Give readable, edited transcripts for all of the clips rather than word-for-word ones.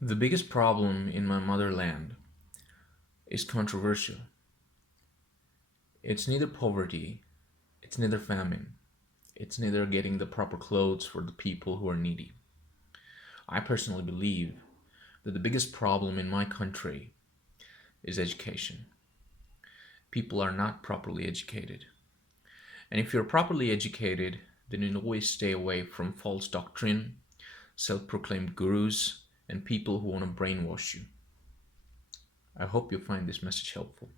The biggest problem in my motherland is controversial. It's neither poverty, it's neither famine, it's neither getting the proper clothes for the people who are needy. I personally believe that the biggest problem in my country is education. People are not properly educated. And if you're properly educated, then you'll always stay away from false doctrine, self-proclaimed gurus, and people who want to brainwash you. I hope you find this message helpful.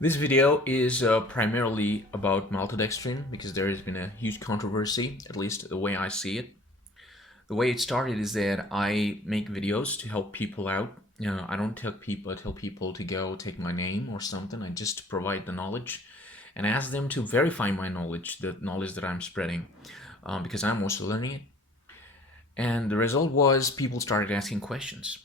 This video is primarily about maltodextrin because there has been a huge controversy, at least the way I see it. The way it started is that I make videos to help people out. I don't tell people to go take my name or something. I just provide the knowledge and ask them to verify my knowledge, the knowledge that I'm spreading, because I'm also learning it. And the result was people started asking questions.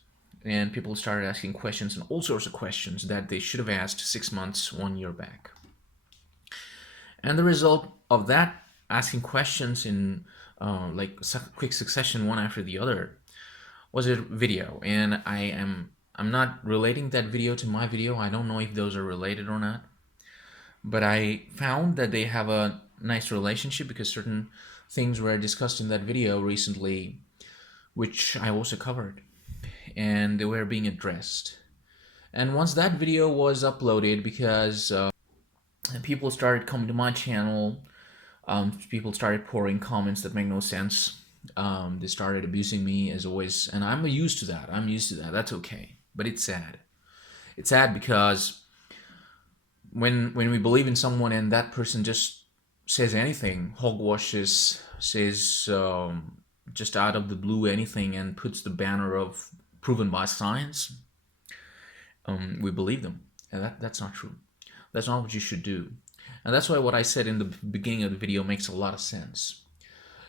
And people started asking questions and all sorts of questions that they should have asked 6 months, 1 year back. And the result of that, asking questions in quick succession, one after the other, was a video. And I'm not relating that video to my video. I don't know if those are related or not. But I found that they have a nice relationship because certain things were discussed in that video recently, which I also covered, and they were being addressed. And once that video was uploaded, because people started coming to my channel, people started pouring comments that make no sense. They started abusing me as always, and I'm used to that. That's okay. But it's sad. It's sad because when we believe in someone and that person just says anything, hogwashes, says just out of the blue anything, and puts the banner of proven by science, we believe them. And that's not true. That's not what you should do. And that's why what I said in the beginning of the video makes a lot of sense.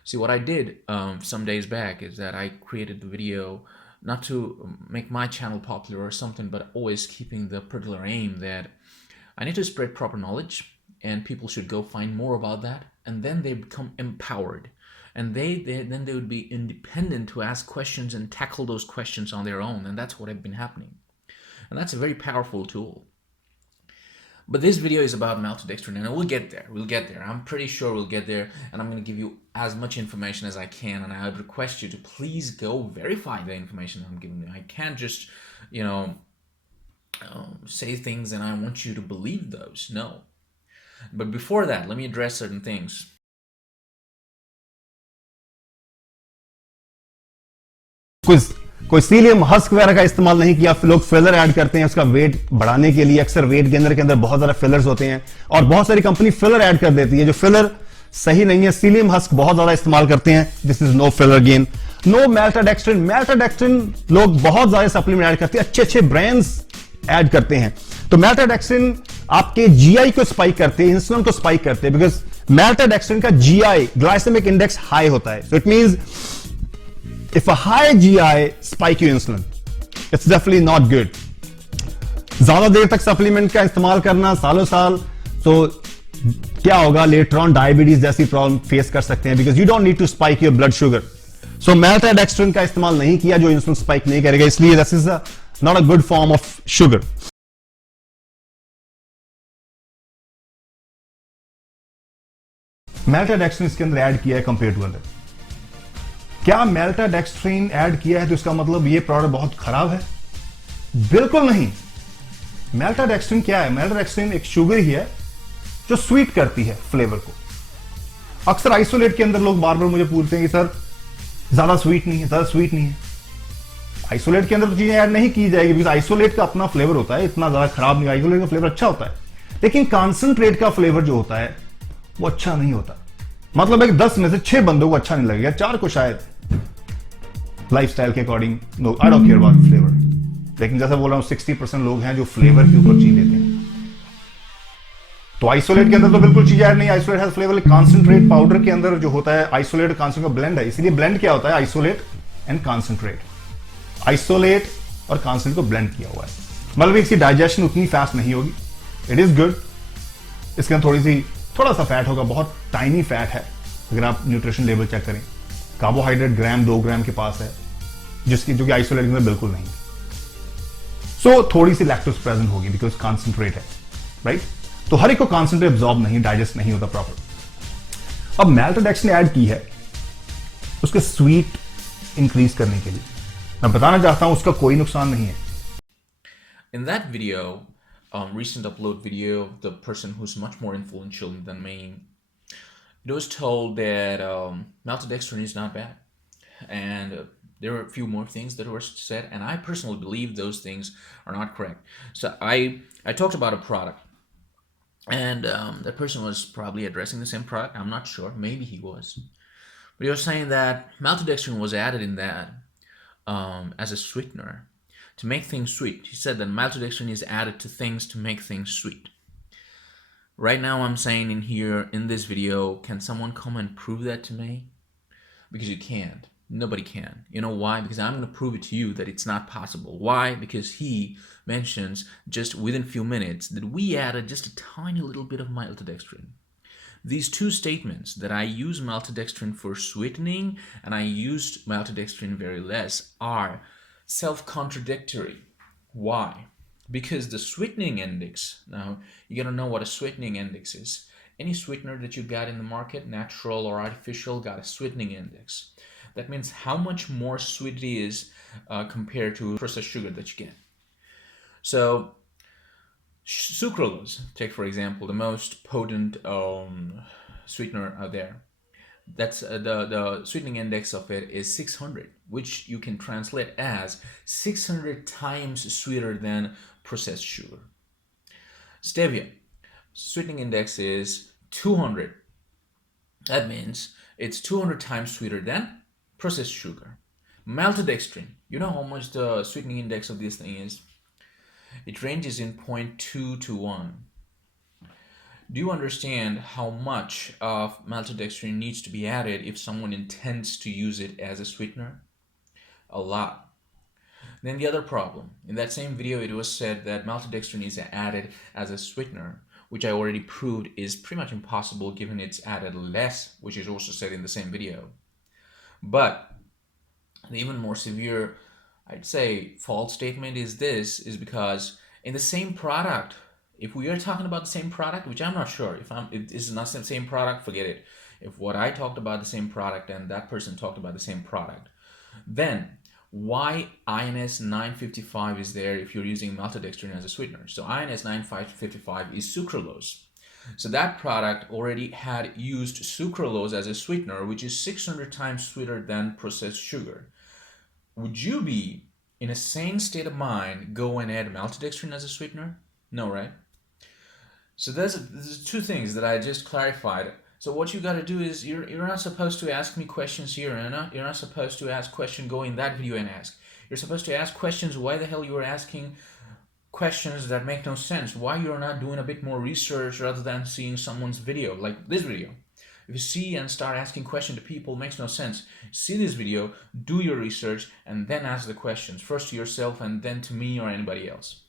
See, what I did some days back is that I created the video not to make my channel popular or something, but always keeping the particular aim that I need to spread proper knowledge, and people should go find more about that, and then they become empowered, and then they would be independent to ask questions and tackle those questions on their own. And that's what has been happening, and that's a very powerful tool. But this video is about maltodextrin, and we'll get there. I'm pretty sure we'll get there, and I'm going to give you as much information as I can, and I would request you to please go verify the information I'm giving you. I can't just say things and I want you to believe those. No. But before that, let me address certain things. कोई cilium husk वगैरह का इस्तेमाल नहीं किया। लोग filler add करते हैं उसका वेट बढ़ाने के लिए। अक्सर वेट गेनर के अंदर बहुत ज्यादा फिलर्स होते हैं और बहुत सारी कंपनी फिलर ऐड कर देती है जो फिलर सही नहीं है। सीलियम हस्क बहुत ज्यादा इस्तेमाल करते हैं। This is no filler gain. No maltodextrin. Maltodextrin लोग बहुत ज्यादा सप्लीमेंट ऐड करते हैं, अच्छे ब्रांड्स ऐड करते हैं। तो मैल्टोडेक्स्ट्रिन आपके जीआई को स्पाइक करते हैं, इंसुलिन को स्पाइक करते हैं, बिकॉज मैल्टोडेक्स्ट्रिन का जीआई ग्लाइसेमिक इंडेक्स हाई होता है। So it means if a high GI spike your insulin, it's definitely not good. ज्यादा देर तक सप्लीमेंट का इस्तेमाल करना सालों साल, तो क्या होगा, लेटर ऑन डायबिटीज जैसी प्रॉब्लम फेस कर सकते हैं, because you don't need to spike your blood sugar. So maltodextrin का इस्तेमाल नहीं किया जो इंसुलिन स्पाइक नहीं करेगा, इसलिए this is not a good form of sugar. Maltodextrin इसके अंदर ऐड किया है कंपेयर टू अदर। क्या मैल्टोडेक्स्ट्रिन ऐड किया है तो इसका मतलब ये प्रोडक्ट बहुत खराब है? बिल्कुल नहीं। मैल्टोडेक्स्ट्रिन क्या है? मैल्टोडेक्स्ट्रिन एक शुगर ही है जो स्वीट करती है फ्लेवर को। अक्सर आइसोलेट के अंदर लोग बार बार मुझे पूछते हैं कि सर ज्यादा स्वीट नहीं है, ज्यादा स्वीट नहीं है। आइसोलेट के अंदर तो चीजें ऐड नहीं की जाएगी, बिकॉज आइसोलेट का अपना फ्लेवर होता है, इतना ज्यादा खराब नहीं। आइसोलेट का फ्लेवर अच्छा होता है, लेकिन कॉन्सेंट्रेट का फ्लेवर जो होता है वो अच्छा नहीं होता। मतलब एक 10 में से 6 बंदों को अच्छा नहीं लगेगा, 4 को शायद लाइफस्टाइल के according no, I don't care about flavour. लेकिन जैसा बोल रहा हूं 60% लोग हैं जो फ्लेवर के ऊपर चीज लेते हैं। तो आइसोलेट के अंदर तो बिल्कुल चीज ऐड नहीं। Isolate has flavour. Concentrate powder के अंदर जो होता है आइसोलेट कॉन्सेंट्रेट का ब्लेंड है, इसलिए ब्लेंड क्या होता है? Isolate and concentrate. आइसोलेट और कॉन्सेंट्रेट को ब्लेंड किया हुआ है, मतलब इसकी डाइजेशन उतनी फास्ट नहीं होगी। It is good. इसके अंदर थोड़ा सा फैट होगा, बहुत टाइनी फैट है अगर आप न्यूट्रिशन लेवल चेक करें। कार्बोहाइड्रेट ग्राम 2 ग्राम के पास है, जो कि आइसोलेट में बिल्कुल नहीं। सो थोड़ी सी लैक्टोज प्रेजेंट होगी बिकॉज कॉन्सेंट्रेट है, राइट? तो हर एक को कॉन्सेंट्रेट एब्जॉर्ब नहीं, डाइजेस्ट नहीं होता प्रॉपर। अब मैल्टोडेक्स्ट्रिन ऐड की है उसके स्वीट इंक्रीज करने के लिए। मैं बताना चाहता हूं उसका कोई नुकसान नहीं है। In that video, recent upload video of the person who's much more influential than me, it was told that maltodextrin is not bad, and there were a few more things that were said, and I personally believe those things are not correct. So I talked about a product, and that person was probably addressing the same product. I'm not sure. Maybe he was, but he was saying that maltodextrin was added in that as a sweetener to make things sweet. He said that maltodextrin is added to things to make things sweet. Right now I'm saying in here in this video, can someone come and prove that to me? Because you can't. Nobody can. You know why? Because I'm going to prove it to you that it's not possible. Why? Because he mentions just within a few minutes that we added just a tiny little bit of maltodextrin. These two statements, that I use maltodextrin for sweetening and I used maltodextrin very less, are self-contradictory. Why? Because the sweetening index, now you gotta know what a sweetening index is. Any sweetener that you got in the market, natural or artificial, got a sweetening index. That means how much more sweet it is compared to processed sugar that you get. So sucralose, take for example, the most potent sweetener out there. That's the sweetening index of it is 600, which you can translate as 600 times sweeter than processed sugar. Stevia, sweetening index is 200. That means it's 200 times sweeter than processed sugar. Maltodextrin, you know how much the sweetening index of this thing is? It ranges in 0.2 to 1. Do you understand how much of maltodextrin needs to be added if someone intends to use it as a sweetener? A lot. Then the other problem. In that same video, it was said that maltodextrin is added as a sweetener, which I already proved is pretty much impossible given it's added less, which is also said in the same video. But the even more severe, I'd say, false statement is because in the same product, if we are talking about the same product, which I'm not sure, if it's not the same product, forget it. If what I talked about the same product and that person talked about the same product, then why INS 955 is there if you're using maltodextrin as a sweetener? So INS 955 is sucralose. So that product already had used sucralose as a sweetener, which is 600 times sweeter than processed sugar. Would you be in a sane state of mind go and add maltodextrin as a sweetener? No, right? So there's two things that I just clarified. So what you got to do is you're not supposed to ask me questions here, and you're not supposed to ask question, go in that video and ask. You're supposed to ask questions. Why the hell you are asking questions that make no sense? Why you're not doing a bit more research rather than seeing someone's video like this video? If you see and start asking questions to people, it makes no sense. See this video, do your research, and then ask the questions first to yourself and then to me or anybody else.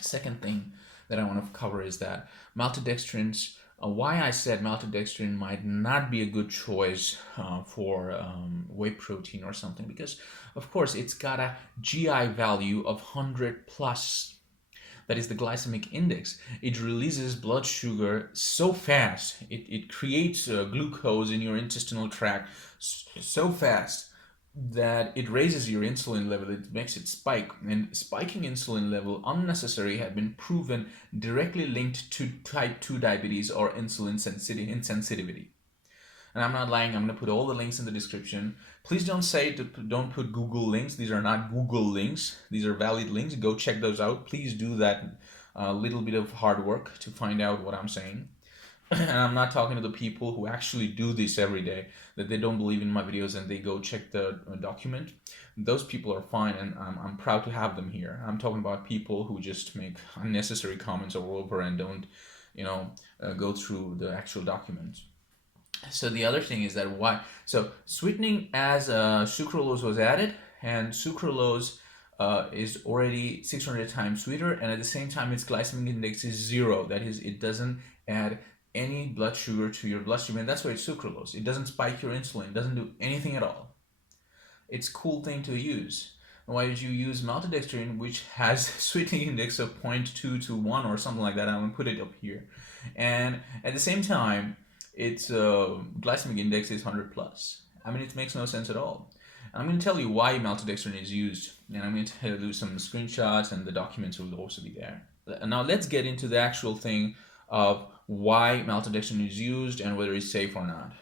Second thing that I want to cover is that maltodextrins, why I said maltodextrin might not be a good choice for whey protein or something, because of course it's got a GI value of 100 plus. That is the glycemic index. It releases blood sugar so fast. It creates glucose in your intestinal tract so fast that it raises your insulin level. It makes it spike, and spiking insulin level unnecessary had been proven directly linked to type 2 diabetes or insulin insensitivity. And I'm not lying. I'm going to put all the links in the description. Please don't don't put Google links. These are not Google links. These are valid links. Go check those out. Please do that little bit of hard work to find out what I'm saying. And I'm not talking to the people who actually do this every day, that they don't believe in my videos and they go check the document. Those people are fine, and I'm proud to have them here. I'm talking about people who just make unnecessary comments all over and don't, go through the actual documents. So the other thing is that why? So sweetening as sucralose was added, and sucralose is already 600 times sweeter, and at the same time its glycemic index is 0. That is, it doesn't add any blood sugar to your bloodstream, and that's why it's sucralose. It doesn't spike your insulin, it doesn't do anything at all. It's a cool thing to use. Why did you use maltodextrin, which has sweetening index of 0.2 to 1 or something like that? I'm going to put it up here. And at the same time, its glycemic index is 100 plus. I mean, it makes no sense at all. I'm going to tell you why maltodextrin is used, and I'm going to tell you some screenshots, and the documents will also be there. Now let's get into the actual thing of why maltodextrin is used and whether it's safe or not.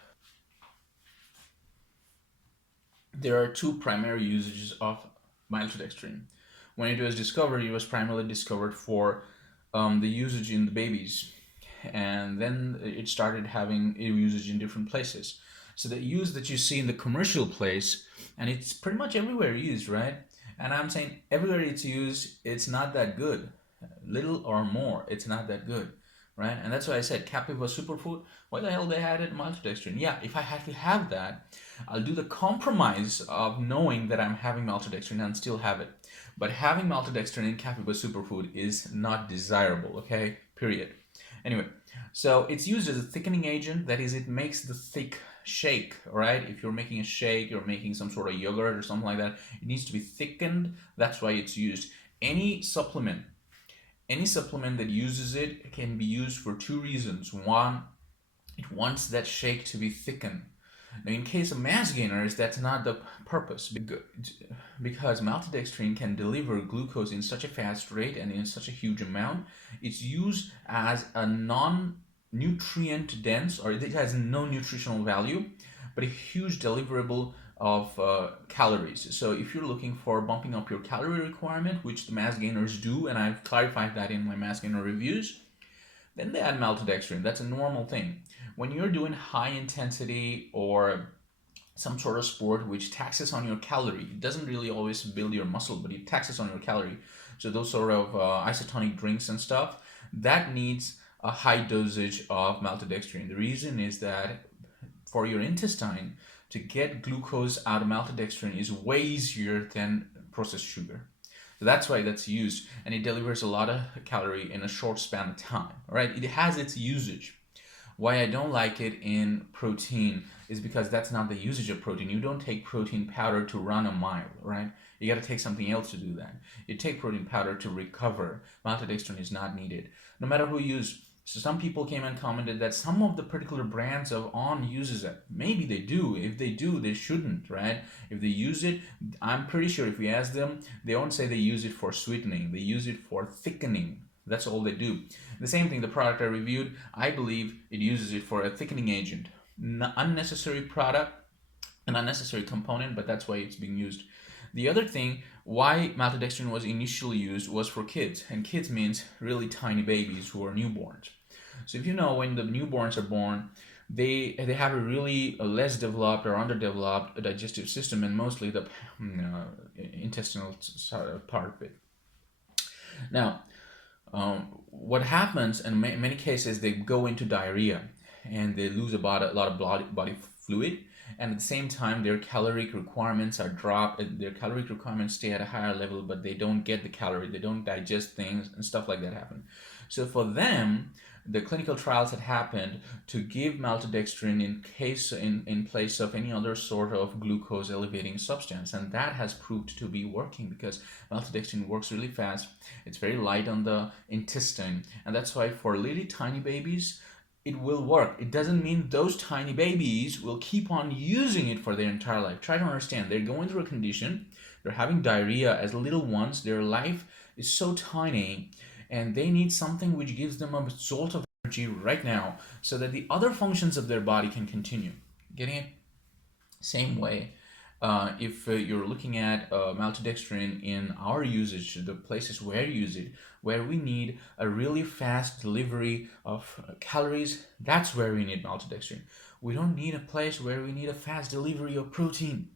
There are two primary usages of maltodextrin. When it was discovered, it was primarily discovered for the usage in the babies, and then it started having a usage in different places. So the use that you see in the commercial place, and it's pretty much everywhere used, right? And I'm saying everywhere it's used, it's not that good. Little or more, it's not that good, right? And that's why I said Kapiva Superfood. Why the hell they added maltodextrin? Yeah, if I had to have that, I'll do the compromise of knowing that I'm having maltodextrin and still have it. But having maltodextrin in Kapiva Superfood is not desirable, okay? Period. Anyway, so it's used as a thickening agent. That is, it makes the thick shake, right? If you're making a shake, you're making some sort of yogurt or something like that, it needs to be thickened. That's why it's used. Any supplement that uses it can be used for two reasons. One, it wants that shake to be thickened. Now, in case of mass gainers, that's not the purpose, because maltodextrin can deliver glucose in such a fast rate and in such a huge amount. It's used as a non-nutrient dense, or it has no nutritional value, but a huge deliverable of calories. So if you're looking for bumping up your calorie requirement, which the mass gainers do, and I've clarified that in my mass gainer reviews, then they add maltodextrin. That's a normal thing. When you're doing high intensity or some sort of sport which taxes on your calorie, it doesn't really always build your muscle, but it taxes on your calorie. So those sort of isotonic drinks and stuff, that needs a high dosage of maltodextrin. The reason is that for your intestine, to get glucose out of maltodextrin is way easier than processed sugar. So that's why that's used, and it delivers a lot of calorie in a short span of time, right? It has its usage. Why I don't like it in protein is because that's not the usage of protein. You don't take protein powder to run a mile, right? You got to take something else to do that. You take protein powder to recover. Maltodextrin is not needed, no matter who uses. So some people came and commented that some of the particular brands of On uses it. Maybe they do. If they do, they shouldn't, right? If they use it, I'm pretty sure if we ask them, they won't say they use it for sweetening. They use it for thickening. That's all they do. The same thing, the product I reviewed, I believe it uses it for a thickening agent. Unnecessary product, an unnecessary component, but that's why it's being used. The other thing, why maltodextrin was initially used was for kids, and kids means really tiny babies who are newborns. So if you know, when the newborns are born, they have a really less developed or underdeveloped digestive system, and mostly the intestinal part of it. Now, what happens in many cases, they go into diarrhea and they lose a lot of body fluid, and at the same time their caloric requirements are dropped. Their caloric requirements stay at a higher level, but they don't get the calorie, they don't digest things, and stuff like that happen. So for them, the clinical trials had happened to give maltodextrin in place of any other sort of glucose elevating substance, and that has proved to be working because maltodextrin works really fast. It's very light on the intestine, and that's why for little tiny babies it will work. It doesn't mean those tiny babies will keep on using it for their entire life. Try to understand, they're going through a condition, they're having diarrhea as little ones, their life is so tiny, and they need something which gives them a jolt of energy right now so that the other functions of their body can continue. Getting it? Same way, if you're looking at maltodextrin in our usage, the places where you use it, where we need a really fast delivery of calories, that's where we need maltodextrin. We don't need a place where we need a fast delivery of protein.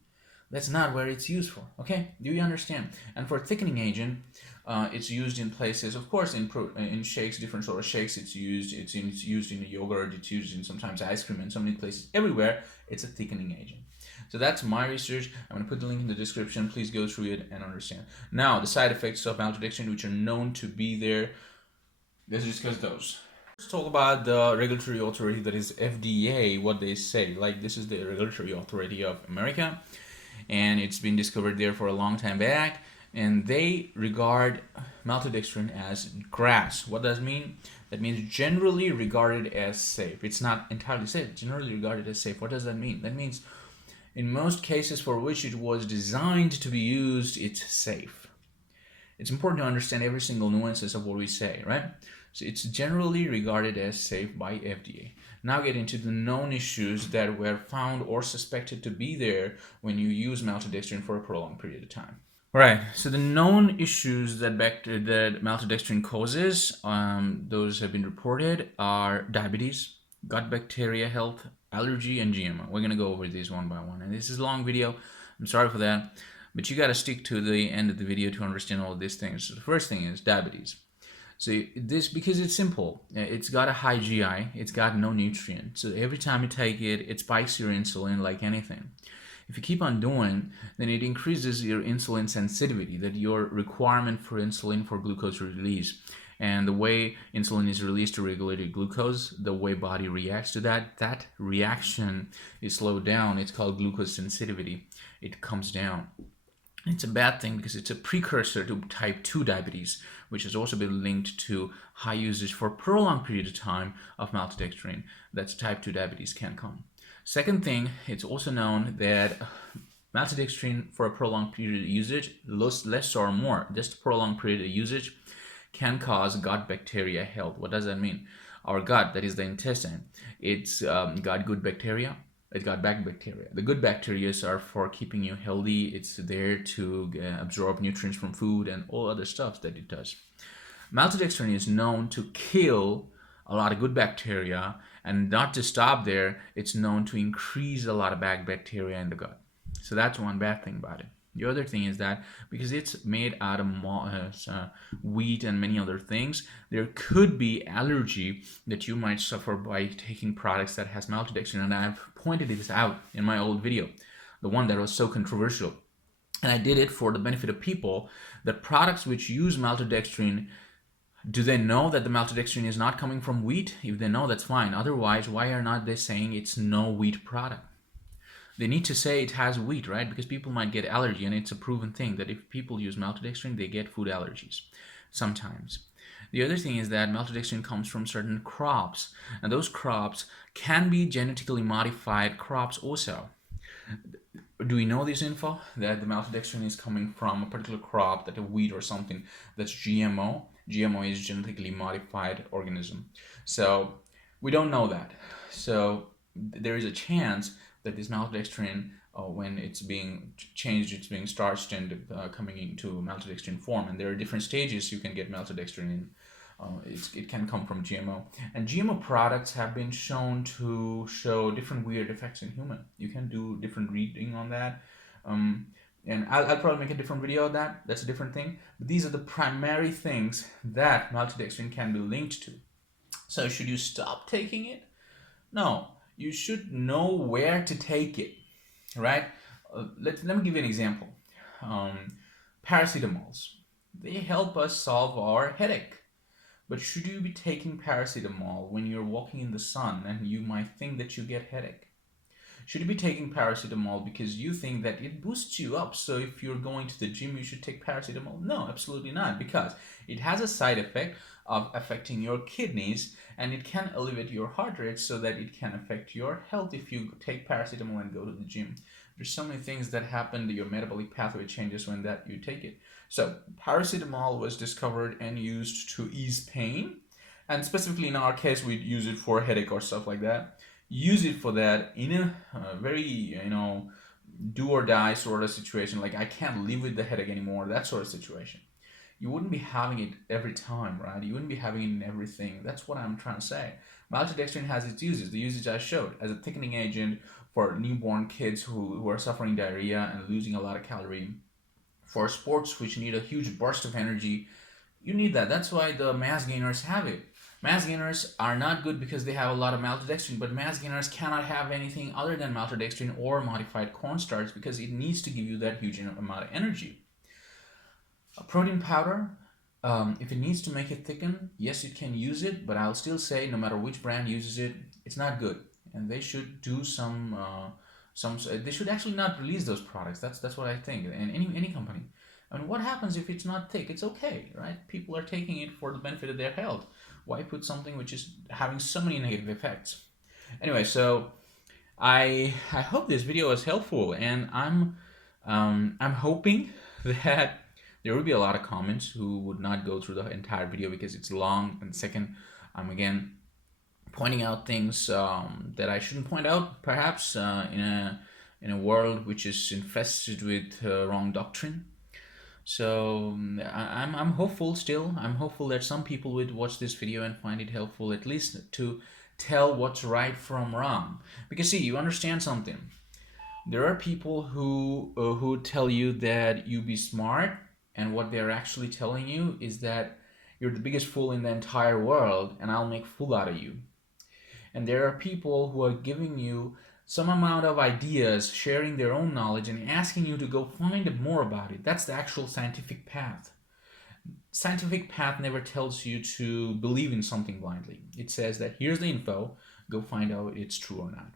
That's not where it's used for, okay? Do you understand? And for thickening agent, it's used in places, of course, in shakes, different sort of shakes it's used. It's used in yogurt, it's used in sometimes ice cream, in so many places. Everywhere, it's a thickening agent. So that's my research. I'm going to put the link in the description. Please go through it and understand. Now, the side effects of maltodextrin, which are known to be there, let's discuss those. Let's talk about the regulatory authority, that is FDA, what they say. Like, this is the regulatory authority of America. and it's been discovered there for a long time back. And they regard maltodextrin as grass. What does that mean? That means generally regarded as safe. It's not entirely safe, generally regarded as safe. What does that mean? That means in most cases for which it was designed to be used, it's safe. It's important to understand every single nuances of what we say, right? So it's generally regarded as safe by FDA. Now get into the known issues that were found or suspected to be there when you use maltodextrin for a prolonged period of time. Right. So the known issues that maltodextrin causes, those have been reported, are diabetes, gut bacteria health, allergy, and GMO. We're gonna go over these one by one, and this is a long video. I'm sorry for that, but you gotta stick to the end of the video to understand all of these things. So the first thing is diabetes. So this, because it's simple, it's got a high GI, it's got no nutrient. So every time you take it, it spikes your insulin like anything. If you keep on doing, then it increases your insulin sensitivity, that your requirement for insulin for glucose release. And the way insulin is released to regulate your glucose, the way body reacts to that reaction is slowed down. It's called glucose sensitivity. It comes down. It's a bad thing because it's a precursor to type 2 diabetes, which has also been linked to high usage for a prolonged period of time of maltodextrin. That's type 2 diabetes can come. Second thing, it's also known that maltodextrin for a prolonged period of usage, less or more, just a prolonged period of usage, can cause gut bacteria health. What does that mean? Our gut, that is the intestine, it's got good bacteria. It's got bad bacteria. The good bacteria are for keeping you healthy. It's there to absorb nutrients from food and all other stuff that it does. Maltodextrin is known to kill a lot of good bacteria, and not to stop there, it's known to increase a lot of bad bacteria in the gut. So that's one bad thing about it. The other thing is that because it's made out of wheat and many other things, there could be allergy that you might suffer by taking products that has maltodextrin, and I've pointed this out in my old video, the one that was so controversial. And I did it for the benefit of people, that products which use maltodextrin, do they know that the maltodextrin is not coming from wheat? If they know, that's fine. Otherwise, why are not they saying it's no wheat product? They need to say it has wheat, right? Because people might get allergy, and it's a proven thing that if people use maltodextrin, they get food allergies sometimes. The other thing is that maltodextrin comes from certain crops, and those crops can be genetically modified crops also. Do we know this info, that the maltodextrin is coming from a particular crop, that a wheat or something that's GMO? GMO is genetically modified organism. So we don't know that. So there is a chance that this maltodextrin, when it's being changed, it's being starched and coming into maltodextrin form. And there are different stages you can get maltodextrin in. It can come from GMO. And GMO products have been shown to show different weird effects in human. You can do different reading on that. And I'll probably make a different video of that. That's a different thing. But these are the primary things that maltodextrin can be linked to. So should you stop taking it? No. You should know where to take it, right? Let me give you an example. Paracetamols. They help us solve our headache. But should you be taking paracetamol when you're walking in the sun and you might think that you get headache? Should you be taking paracetamol because you think that it boosts you up, so if you're going to the gym you should take paracetamol? No, absolutely not, because it has a side effect of affecting your kidneys, and it can elevate your heart rate so that it can affect your health if you take paracetamol and go to the gym. There's so many things that happen to your metabolic pathway changes when that you take it. So paracetamol was discovered and used to ease pain, and specifically in our case we'd use it for headache or stuff like that. Use it for that in a very, do or die sort of situation, like I can't live with the headache anymore, that sort of situation. You wouldn't be having it every time, right? You wouldn't be having it in everything. That's what I'm trying to say. Maltodextrin has its uses, the usage I showed, as a thickening agent for newborn kids who are suffering diarrhea and losing a lot of calorie. For sports which need a huge burst of energy, you need that. That's why the mass gainers have it. Mass gainers are not good because they have a lot of maltodextrin, but mass gainers cannot have anything other than maltodextrin or modified cornstarch because it needs to give you that huge amount of energy. A protein powder, if it needs to make it thicken, yes, you can use it, but I'll still say no matter which brand uses it, it's not good. And they should do some They should actually not release those products. That's what I think. And any company. I mean, what happens if it's not thick? It's okay, right? People are taking it for the benefit of their health. Why put something which is having so many negative effects? Anyway, so I hope this video was helpful, and I'm hoping that there will be a lot of comments who would not go through the entire video because it's long. And second, I'm again pointing out things that I shouldn't point out, perhaps in a world which is infested with wrong doctrine. So I'm hopeful still. I'm hopeful that some people would watch this video and find it helpful, at least to tell what's right from wrong. Because see, you understand something. There are people who tell you that you be smart, and what they're actually telling you is that you're the biggest fool in the entire world, and I'll make a fool out of you. And there are people who are giving you some amount of ideas, sharing their own knowledge, and asking you to go find more about it. That's the actual scientific path. Scientific path never tells you to believe in something blindly. It says that here's the info, go find out it's true or not.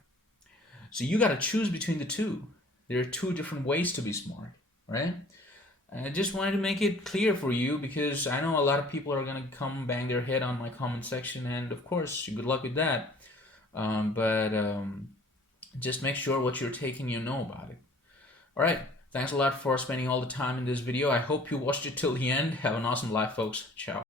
So you got to choose between the two. There are two different ways to be smart, right? I just wanted to make it clear for you because I know a lot of people are going to come bang their head on my comment section, and of course, good luck with that. But just make sure what you're taking, you know about it. All right. Thanks a lot for spending all the time in this video. I hope you watched it till the end. Have an awesome life, folks. Ciao.